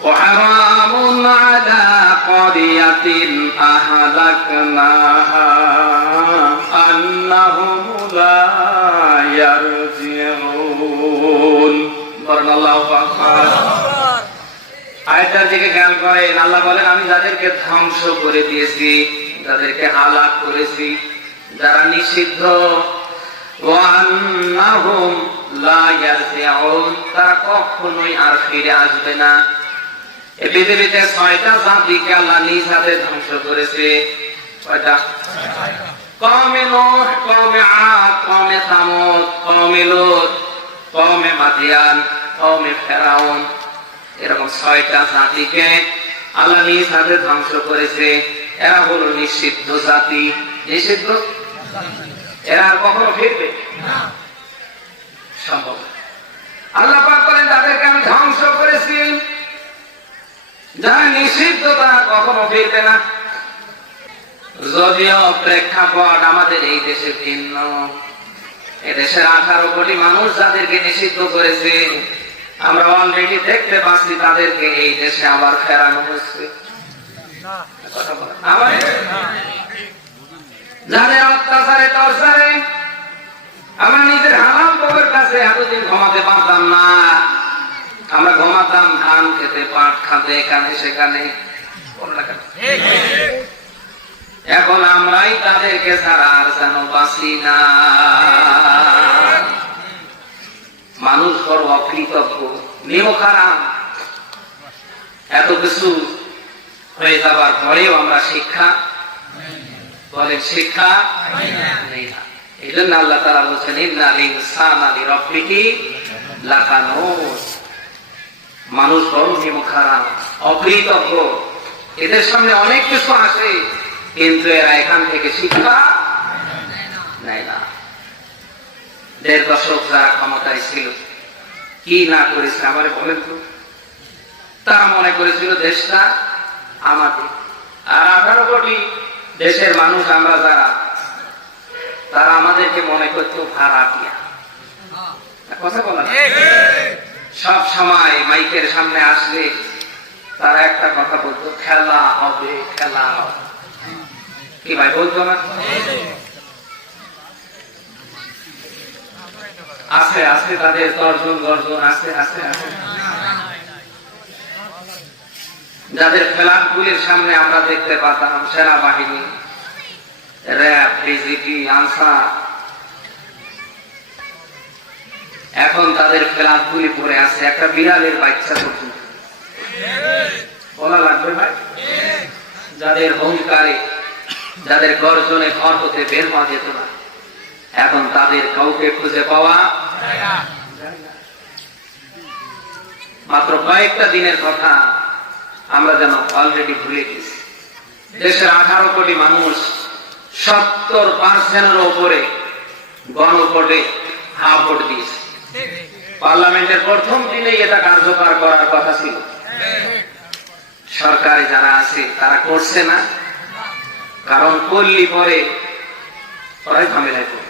وحرام على قرية أهلكناها أنهم لا يرجعون বলেন আল্লাহু আকবার। আয়াতটার দিকে খেয়াল করেন, আল্লাহ বলেন আমি যাদেরকে ধ্বংস করে দিয়েছি, যাদেরকে হালাক করেছি, যারা নিষিদ্ধ, ওয়ান্নাহুম লা ইয়ারজিউন, তারা কখনোই আর ফিরে আসবে না। এই পৃথিবীতে ৬টা জাতিকে আল্লাহ নিজ হাতে ধ্বংস করেছে। কয়টা? কওমে নূহ, কওমে আদ, কওমে সামুদ, কওমে লূত, কওমে মাদিয়ান, কওমে ফেরাউন। এরকম ৬টা জাতিকে আল্লাহ নিজ হাতে ধ্বংস করেছে। এরা হলো নিষিদ্ধ জাতি। নিষিদ্ধ, এরা আর কখনো ফিরবে না, সম্ভব। আল্লাহ পাক বলেন তাদেরকে আমি ধ্বংস করেছি, যারা নিষিদ্ধ তারা কখনো ফিরবে না। যদিও প্রেক্ষাপট আমাদের এই দেশে ভিন্ন। এদেশের ১৮ কোটি মানুষ যাদেরকে নিষিদ্ধ করেছে, আমরা অলরেডি দেখতে পাচ্ছি তাদেরকে এই দেশে আবার ফেরানো হচ্ছে। যাদের অত্যাচারে টর্চারে আমরা নিজের হারাম বউয়ের কাছে এতদিন ঘুমাতে পারতাম না। আমরা ঘুমাতাম ধান খেতে, পাট খাতে, এখানে সেখানে। এখন আমরাই তাদেরকে ছাড়া আর যেন বাঁচি না। মানুষ বড় অকৃতজ্ঞ, নিমখারাম। এত কিছু হয়ে যাবার পরেও আমরা শিক্ষা বলেন শিক্ষা নেই না। এই জন্য আল্লাহ তাআলা বলছেন ইন্নাল ইনসানা লিরাব্বিহি লাকানুত। মানুষ বড় নিমখারাম, অকৃতজ্ঞ। এদের সামনে অনেক কিছু আসে, কিন্তু এরা এখান থেকে শিক্ষা নেয় না। ১.৫ দশক যারা ক্ষমতায় ছিল, কি না করেছে আমারে বলেন তো? তারা মনে করেছিল দেশটা আমাদের। আর ১৮ কোটি দেশের মানুষ আমরা যারা, তারা আমাদেরকে মনে করতো ভাড়াটিয়া। কথা বলা, সব সময় মাইকের সামনে আসলে তারা একটা কথা বলতো, খেলা হবে, খেলা হবে। কি ভাই বলতো না? আছে আছে, তাদের তর্জন গর্জন আছে আছে আছে। যাদের ফ্ল্যাটগুলির সামনে আমরা দেখতে পাতাম সেনাবাহিনী, র্যাব, বিজিবি, আনসার, এখন তাদের ফ্ল্যাটগুলি পড়ে আছে একটা বিড়ালের বাচ্চা পর্যন্ত। বলা লাগবে ভাই? যাদের হুঙ্কারে, যাদের গর্জনে ঘর হতে বের হওয়া যেত না, এখন তাদের কাউকে খুঁজে পাওয়া যায় না। মাত্র কয়েকটা দিনের কথা আমরা যেন অলরেডি ভুলে গেছি। দেশের ১৮ কোটি মানুষ ৭০%-এর উপরে গণভোটে হ্যাঁ ভোট দিয়েছে। পার্লামেন্টের প্রথম দিনেই এটা কার্যকর করার কথা ছিল। সরকারে যারা আছে তারা করছে না, কারণ করলি পরে ওরাই ঝামেলায় পড়ে,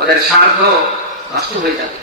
ওদের স্বার্থ নষ্ট হয়ে যাবে।